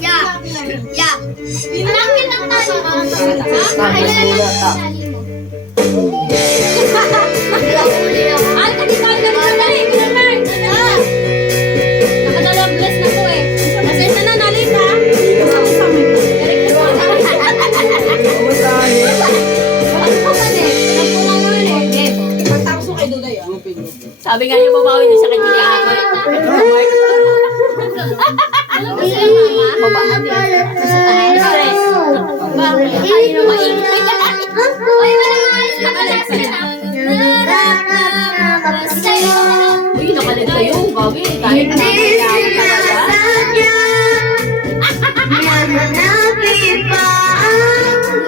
Yeah. Yeah. Malangkit ang tali mo. Kailan ang tali mo? Ay, kasi tayo na rin na eh. Pinamay. Nakadalawang bless na ko eh. Pasensya na, nalit ha. Direct na po. Walang po man eh. Nagpulang naman eh. Pagtapos mo kay Duday, ah. Sabi nga niya, babawi niya sa kanya ni Ako. Babaan niya. Sa tayo. Stress. Bakit? Ay, na mainit. Uy, malayos na ka na. Uy, nakalit kayo. Gagi. Kahit na kailangan talaga.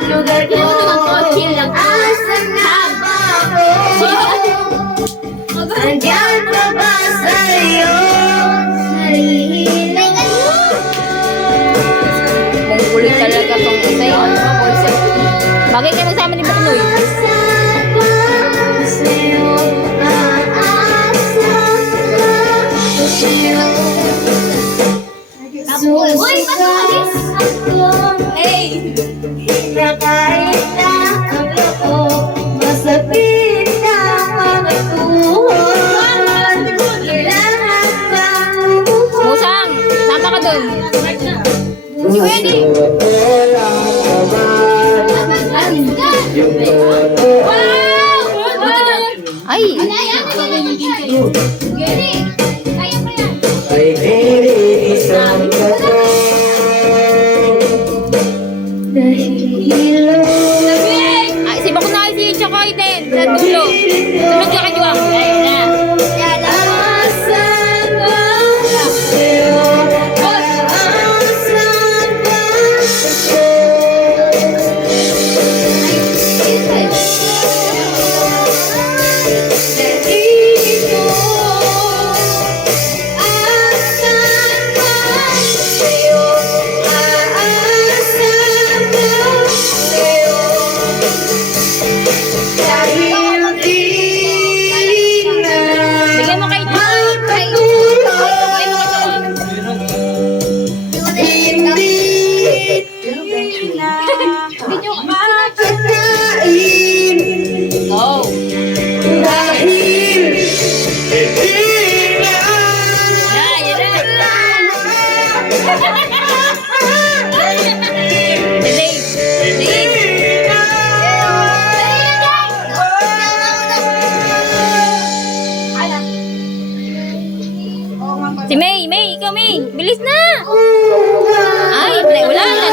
Lugar ko. Ito naman po, chill lang po. Asan na ba ako? Andiyan pa ba sa'yo? Sarili. Mungkulit talaga pang usay. Bagay ka nagsama ni Baknoy. Asan ba sa'yo? Aasa ba sa'yo? Uy, ba't umalis? Hey! Na kahit na ang loob, masapit na mga tuhod. Kailangan bang lumuhod? Musang! Sama ka dun. Pwede! Ay! Gary! Kaya mo yan! Ay isang Ay, si Baknoy, si Chokoy din. Sa dulo. Sunod ka kayo. Ayun na. Asan ba sa'yo? Asan ba sarili ko? Asan ba sa'yo? Asan ba sa'yo? Dahil di na Bigyan mo kay Chokoy. Go. Yan, yan na. Si Dave. Dave. Si May. May, ikaw May. Bilis na.